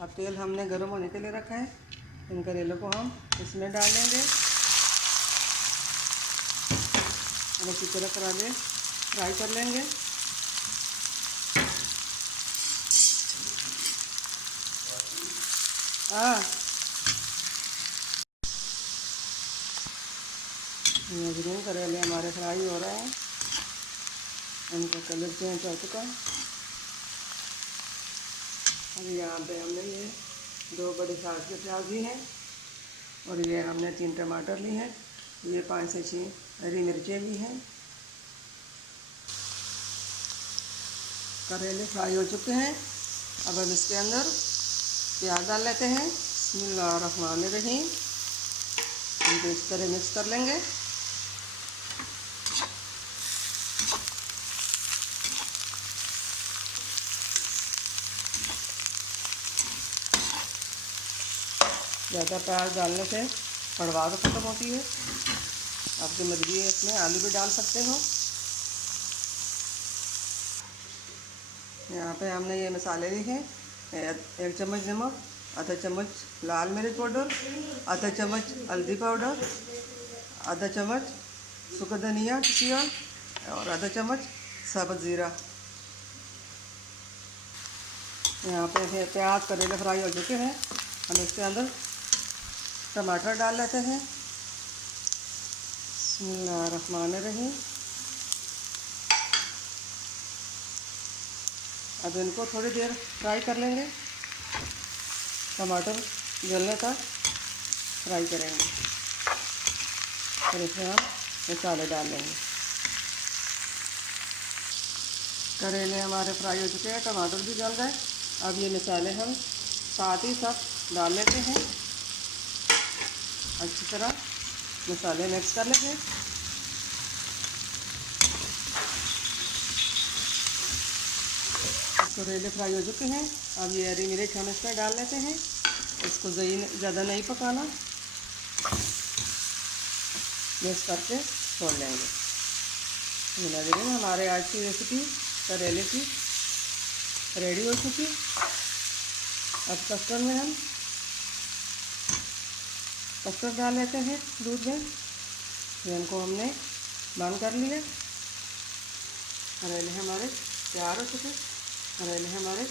अब तेल हमने गर्म होने के लिए रखा है। इन करेलों को हम इसमें डालेंगे और अच्छी तरह करेले फ्राई कर लेंगे। ग्रीन करेले हमारे फ्राई हो रहे हैं, इनका कलर चेंज हो चुका है। अभी यहाँ पे हमने ये 2 बड़े साइज के प्याज ली हैं और ये हमने 3 टमाटर ली हैं, ये 5 से 6 हरी मिर्चें ली हैं। करेले फ्राई हो चुके हैं। अब हम इसके अंदर प्याज डाल लेते हैं। बिस्मिल्लाहिर्रहमानिर्रहीम। इनको इस तरह मिक्स कर लेंगे। ज़्यादा प्याज डालने से कड़वाहट ख़त्म होती है। आपकी मर्ज़ी है, इसमें आलू भी डाल सकते हो। यहाँ पे हमने ये मसाले लिए हैं, 1 चम्मच नमक, आधा चम्मच लाल मिर्च पाउडर, आधा चम्मच हल्दी पाउडर, आधा चम्मच सूखा धनिया पिसा और आधा चम्मच साबुत ज़ीरा। यहाँ पे प्याज करेले फ्राई हो चुके हैं। हम इसके अंदर टमाटर डाल लेते हैं। बिस्मिल्लाहिर्रहमानिर्रहीम। अब इनको थोड़ी देर फ्राई कर लेंगे, टमाटर जलने तक फ्राई करेंगे। फिर इसमें हम मसाले डाल लेंगे। करेले हमारे फ्राई हो चुके हैं, टमाटर भी जल गए। अब ये मसाले हम साथ ही साथ डाल लेते हैं। अच्छी तरह मसाले मिक्स कर लेंगे। करेले फ्राई हो चुके हैं। अब ये हरी मिर्च हम इसमें डाल लेते हैं। इसको ज़्यादा नहीं पकाना, मिक्स करके छोड़ लेंगे। नाज़रीन, हमारे आज की रेसिपी करेले की रेडी हो चुकी। अब कस्टर्ड में हम कस्टर्ड डाल लेते हैं दूध में। इनको हमने बंद कर लिया। करेले हमारे तैयार हो चुके। करेले हमारे